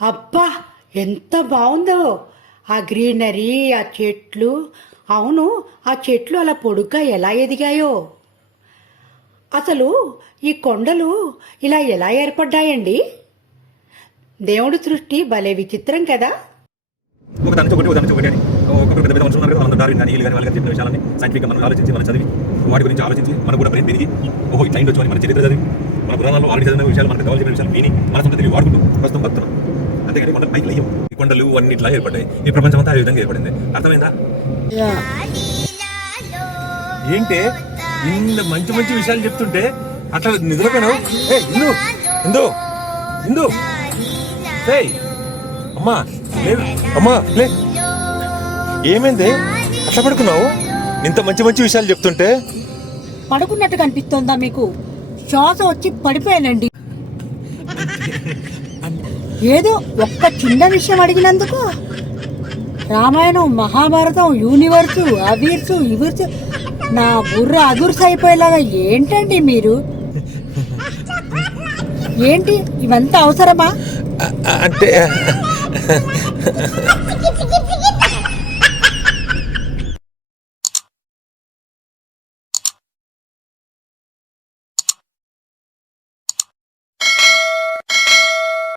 అబ్బా, ఎంత బాగుందో ఆ గ్రీనరీ, ఆ చెట్లు. అవును, ఆ చెట్లు అలా పొడుగ్గా ఎలా ఎదిగాయో. అసలు ఈ కొండలు ఇలా ఎలా ఏర్పడ్డాయండి? దేవుడి సృష్టి భలే విచిత్రం కదా. ఒక దాని నుంచి ఒకటి అని ఒక్కొక్క పెద్ద పెద్ద మనుషులు ఉన్నారు కదా, మన దారి కానీ వీళ్ళు కానీ వాళ్ళు చెప్పిన విషయాలని సైంటిఫిక్గా మనం ఆలోచించి మనం చదివి వాటి గురించి ఆలోచించి మనం కూడా బ్రెయిన్ పెరిగి ఓహో ఇట్లా అయింది వచ్చి మన చరిత్ర చదివి మన పురాణాల్లో ఆల్రెడీ చదివిన విషయాలు మనకు కావాలి చెప్పిన విషయాలు విని మన సొంత తెలివి వాడుకుంటూ ప్రస్తుతం బతున్నాం. అంతేగాని కొండలు పైకి లేవు. ఈ కొండలు అన్నిట్లా ఏర్పడ్డాయి. ఈ ప్రపంచం అంతా ఆ విధంగా ఏర్పడింది. అర్థమైందా? ఏంటి ఇన్ని మంచి మంచి విషయాలు చెప్తుంటే అట్లా నిద్రపోయినావు? ఇందు ఇందు ఇందు అమ్మా లేదు అమ్మా లే, ఏమైంది అట్లా పడుకున్నావు? ఇంత మంచి మంచి విషయాలు చెప్తుంటే పడుకున్నట్టు కనిపిస్తోందా మీకు? శ్వాస వచ్చి పడిపోయానండి. ఏదో ఒక్క చిన్న విషయం అడిగినందుకు రామాయణం, మహాభారతం, యూనివర్సు, అవిర్సు, ఇవిర్సు నా బుర్ర అదుర్సు అయిపోయేలాగా ఏంటండి మీరు? ఏంటి ఇవంతా అవసరమా? అంటే